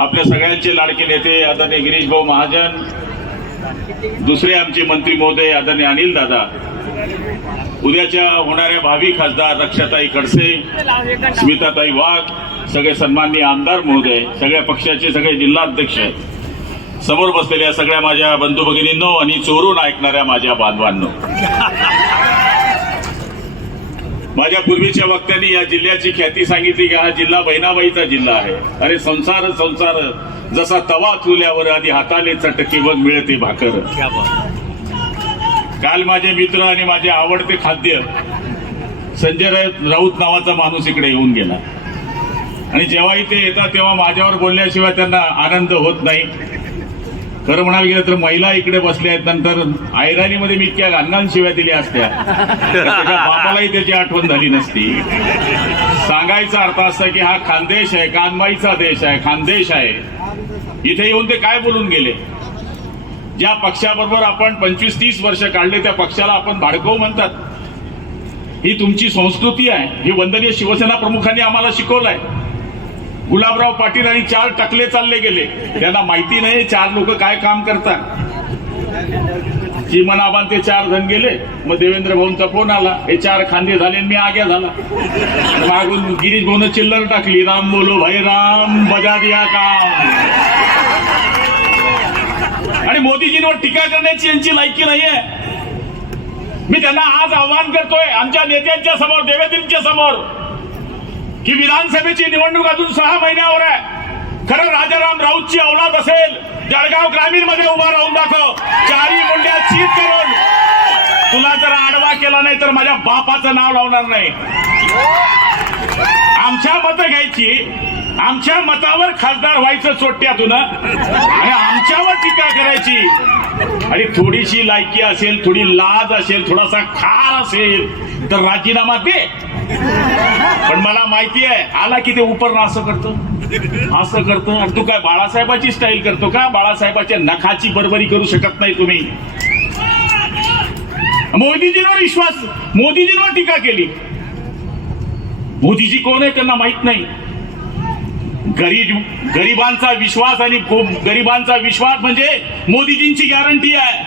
आपल्या सगळ्यांचे लाडके नेते आदरणीय गिरीश भाऊ महाजन दुसरे आमचे मंत्री महोदय आदरणीय अनिल दादा उद्याच्या होणाऱ्या भावी खासदार रक्षाताई खडसे स्मिताताई वाघ सगळे सन्माननीय आमदार महोदय सगळ्या पक्षाचे सगळे जिल्हाध्यक्ष समोर बसलेल्या सगळ्या माझ्या बंधू भगिनींनो आणि चोरून ऐकणाऱ्या माझ्या बांधवांनो. माझ्या पूर्वीच्या वक्त्यांनी या जिल्ह्याची ख्याती सांगितली की हा जिल्हा बहिणाबाईचा जिल्हा आहे. अरे संसार संसार. जसा तवा चुल्यावर आधी हाताले चटके बघ मिळते भाकर. काल माझे मित्र आणि माझे आवडते खाद्य संजय राऊत नावाचा माणूस इकडे येऊन गेला. आणि जेव्हा इथे येतात तेव्हा माझ्यावर बोलल्याशिवाय त्यांना आनंद होत नाही. खरं म्हणायला गेलं तर महिला इकडे बसल्या आहेत नंतर ऐराणीमध्ये मी इतक्या घाणघाण शिव्या दिल्या असत्या. तर बापालाही त्याची आठवण झाली नसती. सांगायचा अर्थ असा की हा खानदेश आहे कानबाईचा देश आहे खानदेश आहे. इथे येऊन ते काय बोलून गेले? ज्या पक्षाबरोबर आपण पंचवीस तीस वर्ष काढले त्या पक्षाला आपण भाडकव म्हणतात. ही तुमची संस्कृती आहे. ही वंदनीय शिवसेना प्रमुखांनी आम्हाला शिकवलंय. गुलाबराव पाटील आणि चार टकले चालले गेले. त्यांना माहिती नाही चार लोक काय काम करतात. चिमनाबान ते चार जण गेले. मग देवेंद्र भाऊंचा फोन आला. हे चार खांदे झाले आणि मी आग्या झाला. मागून गिरीश भाऊन चिल्लर टाकली. राम बोलो भाई राम बजा दिया काम. आणि मोदीजींवर टीका करण्याची यांची लायकी नाहीये. मी त्यांना आज आव्हान करतोय. आमच्या नेत्यांच्या समोर देवेंद्रींच्या समोर. की विधानसभेची निवडणूक अजून सहा महिन्यावर आहे. खरं राजाराम राऊतची औलाद असेल जळगाव ग्रामीणमध्ये उभा राहून दाखव. चारी मुंड्या चीत करून. तुला जर आडवा केला नाही तर माझ्या बापाचं नाव लावणार नाही. आमच्या मत घ्यायची. आमच्या मतावर खासदार व्हायचं चोट्यातून आणि आमच्यावर टीका करायची. आणि थोडीशी लायकी असेल थोडी लाज असेल थोडासा खार असेल तर राजीनामा दे. पण मला माहिती आहे आला की ते उपरण असं करतो. असं करतो. आणि तू काय बाळासाहेबाची स्टाईल करतो का? बाळासाहेबाच्या नखाची बरोबरी करू शकत नाही तुम्ही. मोदीजींवर विश्वास मोदीजींवर टीका केली. मोदीजी कोण आहे त्यांना माहीत नाही. गरीब गरिबांचा विश्वास आणि गरिबांचा विश्वास म्हणजे मोदीजींची गॅरंटी आहे.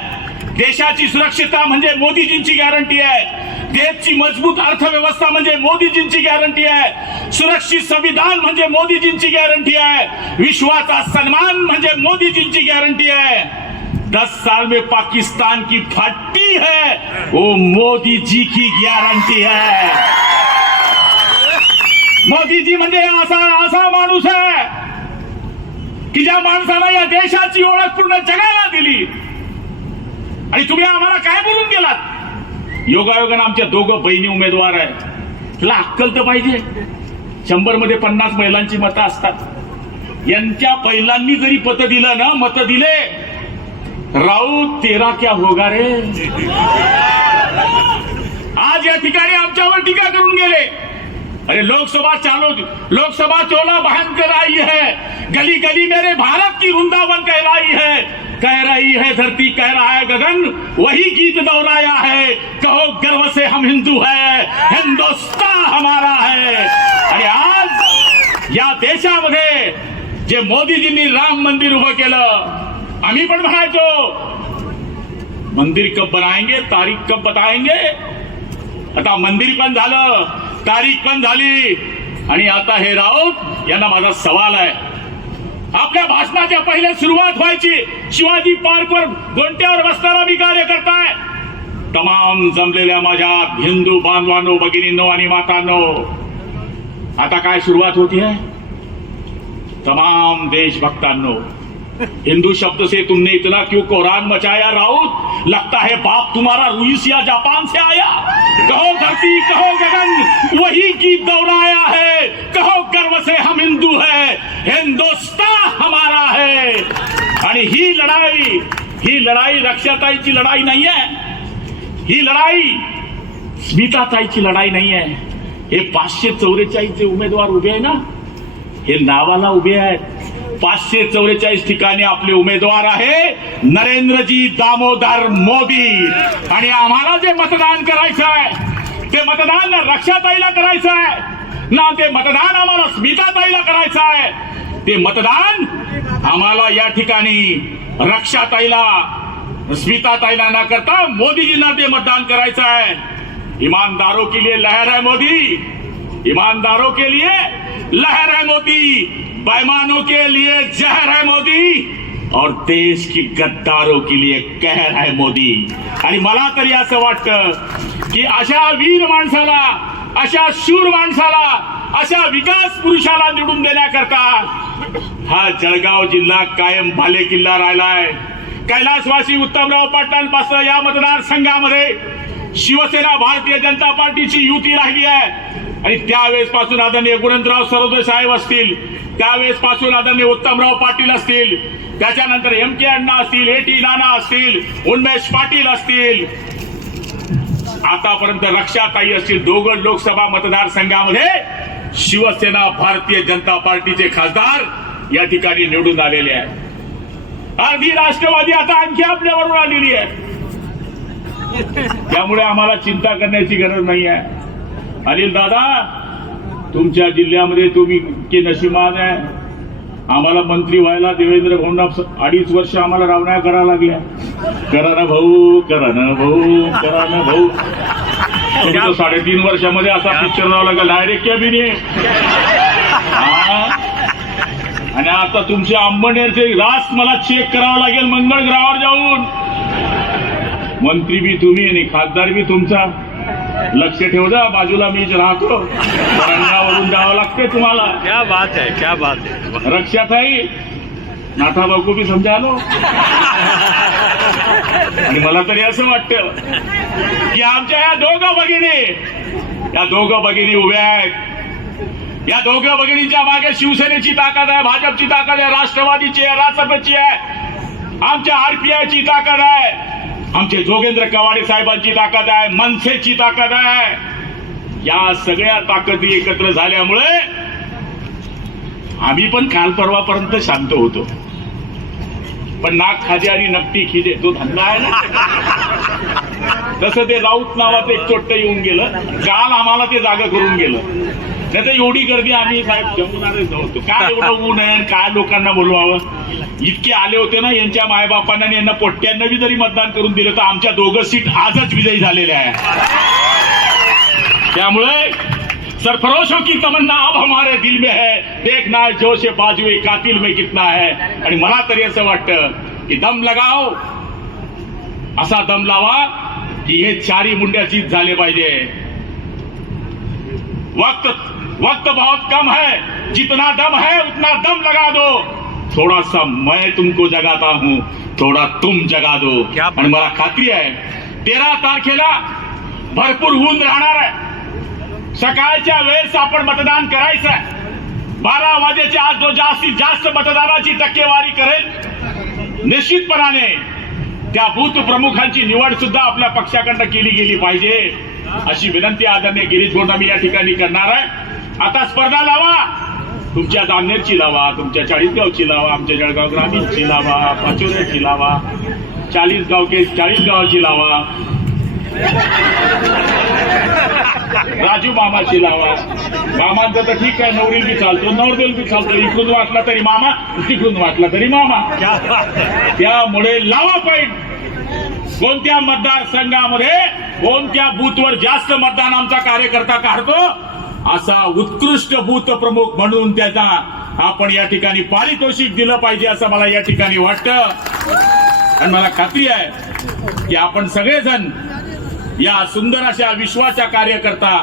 देशाची सुरक्षितता म्हणजे मोदीजींची गॅरंटी आहे. देशची मजबूत अर्थव्यवस्था म्हणजे मोदीजींची गॅरंटी आहे. सुरक्षित संविधान म्हणजे मोदीजींची गॅरंटी आहे. विश्वाचा सन्मान म्हणजे मोदीजींची गॅरंटी आहे. दस साल में पाकिस्तान की फट्टी है. वो मोदी जी की गॅरंटी है. मोदीजी म्हणजे असा असा माणूस आहे की ज्या माणसाला या देशाची ओळख पूर्ण जगायला दिली. आणि तुम्ही आम्हाला काय बोलून गेलात? योगायोगानं आमच्या दोघं बहिणी उमेदवार आहेत. तिला अक्कल तर पाहिजे. शंभरमध्ये पन्नास महिलांची मतं असतात. यांच्या पहिलांनी जरी पत दिलं ना मतं दिले राऊत तेरा क्या होगा रे? आज या ठिकाणी आमच्यावर टीका करून गेले. अरे लोकसभा चालू लोकसभा चोला बहन कर आई है. गली गली मेरे भारत की वृंदावन कहलाई है. कह रही है धरती कह रहा है गगन वही गीत दोहराया है। कहो गर्व से हम हिंदू है हिंदुस्तान हमारा है। अरे आज या देशामध्ये जे मोदीजींनी राम मंदिर उभं केलं आम्ही पण म्हणायचो मंदिर कब बनाएंगे तारीख कब बताएंगे? आता मंदिर पण झालं तारीख पण झाली आणि आता हे राऊत यांना माझा सवाल आहे. आपल्या भाषणाच्या पहिले सुरुवात व्हायची. शिवाजी पार्क पार्कवर गोंट्यावर बसणारा मी कार्य करताय तमाम जमलेल्या माझ्या हिंदू बांधवांनो, भगिनींनो आणि मातांनो, आता काय सुरुवात होती, है? तमाम देशभक्तांनो, हिंदू शब्द से तुमने इतना क्यों कोरान मचाया, राउत? लगता है बाप तुम्हारा रूस या जापान से आया। कहो धरती, कहो गगन, वही गीत दोहराया है। कहो गर्व से हम हिंदू है। हिंदुस्तान ही लढाई रक्षाताईची लढाई नाही आहे ही लढाई स्मिताताईची लढाई नाही आहे हे पाचशे चौवेचाळीसचे उमेदवार उभे आहे ना? हे नावाला उभे आहेत. पाचशे चौवेचाळीस ठिकाणी आपले उमेदवार आहे नरेंद्रजी दामोदर मोदी. आणि आम्हाला जे मतदान करायचं आहे ते मतदान रक्षाताईला करायचं आहे ना ते मतदान आम्हाला स्मिताताईला करायचं आहे ते मतदान आम्हाला या ठिकाणी रक्षाताईला स्मिताताईला न करता मोदीजींना ते मतदान करायचं आहे. इमानदारों के लिए लहर है मोदी. ईमानदारों के लिए लहर है मोदी. बैमानो के लिए जहर है मोदी. और देश की गद्दारों के लिए कहर आहे मोदी. आणि मला तरी असं वाटतं की अशा वीर माणसाला अशा शूर माणसाला अशा विकास पुरुषाला निवडून देण्याकरता हा जळगाव जिल्हा कायम भाले किल्ला राहिलाय. कैलासवासी उत्तमराव पाटलांपासून या मतदारसंघामध्ये शिवसेना भारतीय जनता पार्टीची युती राहिली आहे. आणि त्यावेळेस पासून आदरणीय गुणवंतराव सरोदे साहेब असतील त्यावेळेस पासून आदरणीय उत्तमराव पाटील असतील त्याच्यानंतर एम के अण्णा असतील ए टी नाना असतील उन्मेश पाटील असतील. आतापर्यंत रक्षाताई असतील दोघं लोकसभा मतदारसंघामध्ये शिवसेना भारतीय जनता पार्टीचे खासदार या ठिकाणी निवडून आलेले आहेत. अर्धी राष्ट्रवादी आता आणखी आपल्यावरून आलेली आहे. त्यामुळे आम्हाला चिंता करण्याची गरज नाही आहे. अनिल दादा तुमच्या जिल्ह्यामध्ये तुम्ही इतके नशिमान आहे. आम्हाला मंत्री व्हायला देवेंद्र भाऊंना अडीच वर्ष आम्हाला रावण्या करायला लागल्या. करा ना भाऊ करा ना भाऊ करा ना भाऊ. तुमचं साडेतीन वर्षामध्ये असा पिक्चर जावं लागला डायरेक्ट कॅबिने आणि आता तुमच्या अंबनेरचे रास मला चेक करावं लागेल मंगळ ग्रहावर जाऊन. मंत्री बी तुम्ही आणि खासदार बी तुमचा. लक्ष ठेव जा बाजूला मीच राहतो. रंगावरून जावं लागते तुम्हाला. क्या बात है क्या बात है रक्षाताई नाथा बाकू बी समजा लो आणि मला तरी असं वाटतं की आमच्या या दोघं भगिनी या दोघं भगिनी उभ्या आहेत. या दोघं भगिनीच्या मागे शिवसेनेची ताकद आहे भाजपची ताकद आहे राष्ट्रवादीची आहे रासपची आहे. आमच्या आरपीआयची ताकद आहे. आमचे जोगेंद्र कवाडे साहेबांची ताकद आहे मनसेची ताकद आहे. या सगळ्या ताकदी एकत्र झाल्यामुळे आम्ही पण काल परवापर्यंत शांत होतो. पण नाक खाजे आणि नकटी खिजे तो धंदा आहे ना. तसं ते राऊत नावाचं एक चोट्ट येऊन गेलं काल आम्हाला ते जागा करून गेलं. नाही तर एवढी गर्दी आम्ही साहेब जमणारच नव्हतो काय एवढं ऊन आहे आणि काय लोकांना बोलवावं? इतके आले होते ना यांच्या मायबापांना आणि यांना पोट्ट्यांना बी जरी मतदान करून दिलं तर आमच्या दोघं सीट आजच विजयी झालेल्या आहे त्यामुळे सरफरोशों की तमन्ना अब हमारे दिल में है। देखना है जोश बाजुए कातिल में कितना है। आणि मला तरी असं वाटतं की दम लगाओ। असा दम लावा की हे चारी मुंड्याची झाले पाहिजे वक्त वक्त बहुत कम है। जितना दम है उतना दम लगा दो। थोड़ा सा मैं तुमको जगाता हूँ थोडा तुम जगा दो। क्या. आणि मला खात्री आहे तेरा तारखेला भरपूर ऊन राहणार आहे सकाळच्या वेळेस आपण मतदान करायचं. बारा वाजेच्या आज जो जास्तीत जास्त मतदानाची टक्केवारी करेल. निश्चितपणाने त्या बूथ प्रमुखांची निवड सुद्धा आपल्या पक्षाकडनं केली गेली पाहिजे. अशी विनंती आदरणीय गिरीश भाऊंना मी या ठिकाणी करणार आहे. आता स्पर्धा लावा. तुमच्या जामनेरची लावा तुमच्या चाळीसगावची लावा आमच्या जळगाव ग्रामीणची लावा पाचोऱ्याची लावा चाळीस गाव के चाळीसगावची लावा. राजू मामाची लावा मामांचं तर ठीक आहे नवरील बी चालतो नवरदेल बी चालतो. इकडून वाटला तरी मामा तिकडून वाटला तरी मामा. त्यामुळे लावा पॉईंट कोणत्या मतदारसंघामध्ये कोणत्या बूथवर जास्त मतदान आमचा कार्यकर्ता काढतो असा उत्कृष्ट बूथ प्रमुख म्हणून त्याचा आपण या ठिकाणी पारितोषिक दिलं पाहिजे असं मला या ठिकाणी वाटतं. आणि मला खात्री आहे की आपण सगळेजण या सुंदर अशा विश्वाच्या कार्यकर्ता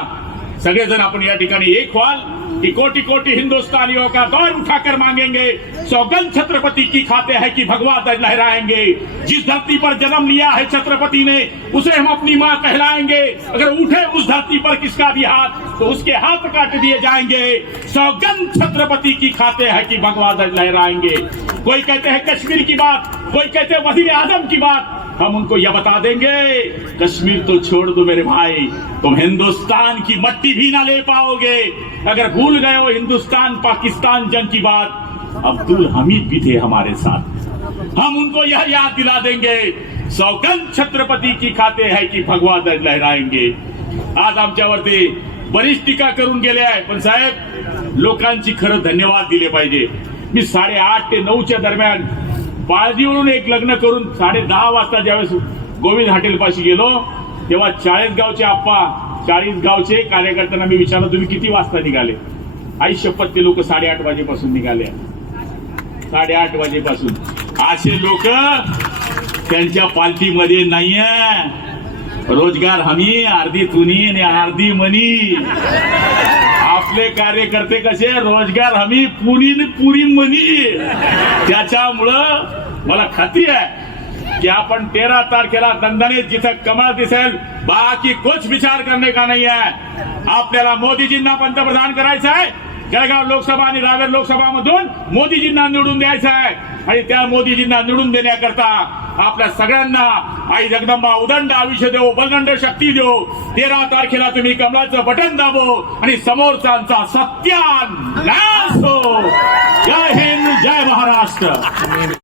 सगळेजण आपण या ठिकाणी एक व्हाल कि कोटि कोटि हिंदुस्तानियों का दौर उठाकर मांगेंगे, सौगंध छत्रपति की खाते हैं कि भगवा ध्वज लहराएँगे। जिस धरती पर जन्म लिया है छत्रपति ने, उसे हम अपनी माँ कहलाएँगे। अगर उठे उस धरती पर किसका भी हाथ तो उसके हाथ काट दिए जाएँगे। सौगंध छत्रपति की खाते हैं कि भगवा लहराएँगे। कोई कहते हैं कश्मीर की बात, कोई कहते हैं वज़ीर आज़म की बात हम उनको यह बता देंगे, कश्मीर तो छोड़ दो मेरे भाई, तुम हिंदुस्तान की मट्टी भी ना ले पाओगे। अगर भूल गए हो हिंदुस्तान, पाकिस्तान जंग की बात, अब्दुल हमीद भी थे हमारे साथ। हम उनको यह याद दिला देंगे, सौगंध छत्रपति की खाते है की भगवा लहराएँगे। आज आमच्यावरती बरीच टीका करून गेले आहे पण साहेब, लोकांची खरं धन्यवाद दिले पाहिजे मी साडेआठ ते नऊच्या दरम्यान बाळजीवरून एक लग्न करून साडे दहा वाजता ज्यावेळेस गोविंद हॉटेलपाशी गेलो तेव्हा चाळीस गावचे आप्पा चाळीस गावचे कार्यकर्त्यांना मी विचारलं तुम्ही किती वाजता निघाले? आई शपथ ते लोक साडेआठ वाजेपासून निघाले. साडेआठ वाजेपासून. असे लोक त्यांच्या पालतीमध्ये नाहीये. रोजगार हमी अर्धी तुनी आणि अर्धी मनी. आपले कार्यकर्ते कसे? रोजगार हमी पुरी पुरी मनी त्याच्यामुळं मला खात्री आहे की आपण तेरा तारखेला दंदाने जिथं कमळ दिसेल बाकी कुछ विचार करणे का नाही आहे आपल्याला मोदीजींना पंतप्रधान करायचं आहे जळगाव लोकसभा आणि रावेर लोकसभा मधून मोदीजींना निवडून द्यायचं आहे. आणि त्या मोदीजींना निवडून देण्याकरता आपल्या सगळ्यांना आई जगदंबा उदंड आयुष्य देऊ बलदंड शक्ती देऊ तेरा तारखेला तुम्ही कमलाचं बटन दाबो आणि समोरच्यांचा सत्यान हो. जय हिंद जय महाराष्ट्र.